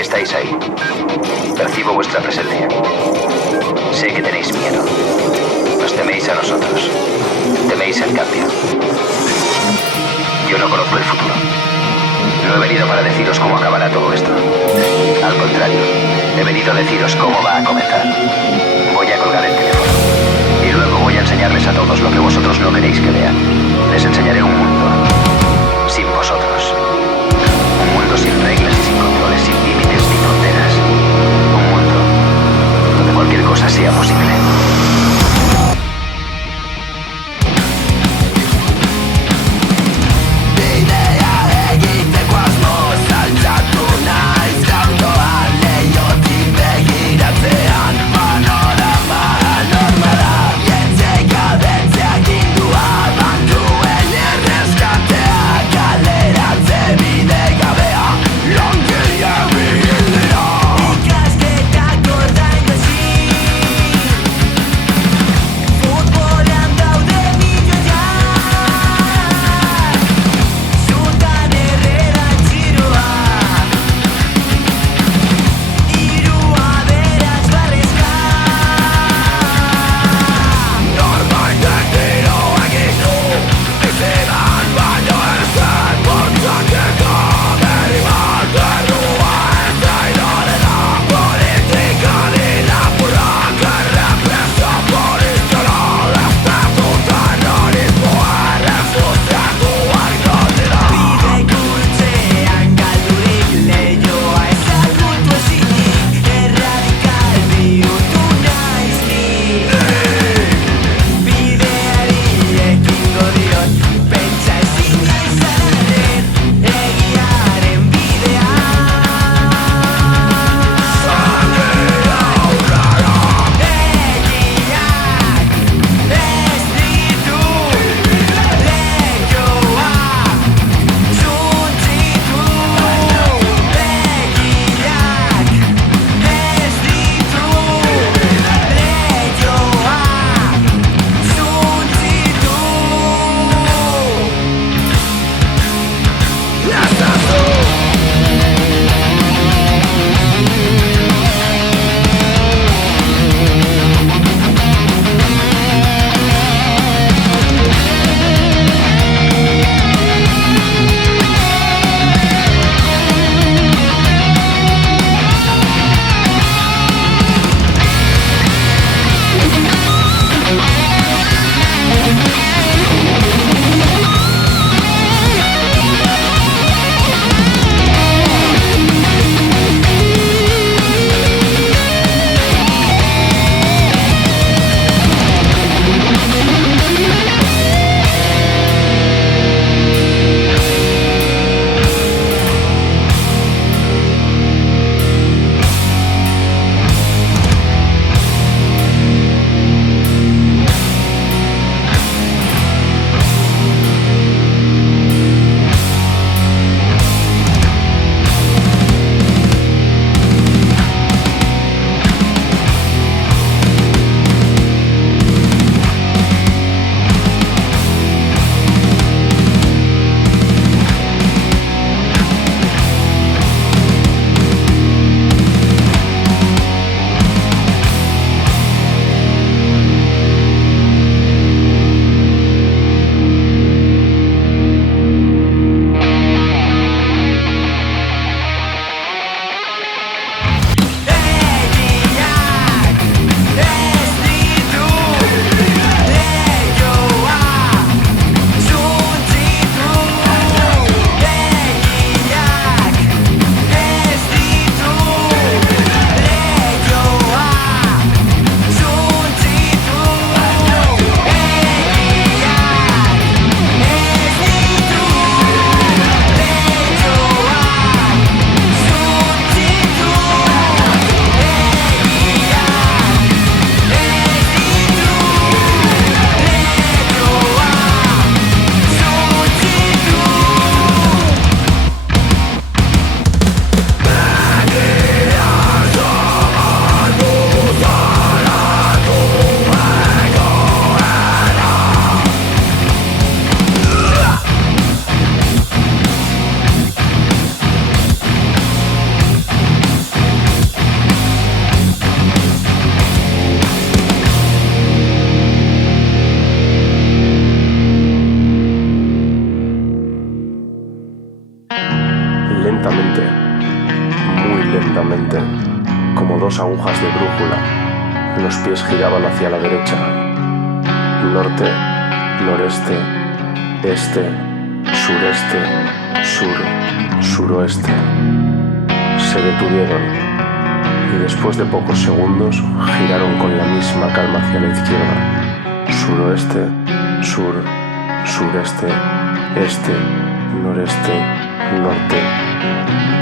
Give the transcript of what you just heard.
Estáis ahí. Percibo vuestra presencia. Sé que tenéis miedo. Nos teméis a nosotros. Teméis el cambio. Yo no conozco el futuro. No he venido para deciros cómo acabará todo esto. Al contrario, he venido a deciros cómo va a comenzar. Voy a colgar el teléfono. Y luego voy a enseñarles a todos lo que vosotros no queréis que vean. Les enseñaré un mundo sin vosotros. Un mundo sin reglas y sin controles, sin límites ni fronteras. Un mundo donde cualquier cosa sea posible. Panorama anormala, jende gabetzea gindua bandu Los pies giraban hacia la derecha. Norte, noreste, este, sureste, sur, suroeste. Se detuvieron y después de pocos segundos giraron con la misma calma hacia la izquierda. Suroeste, sur, sureste, este, noreste, norte.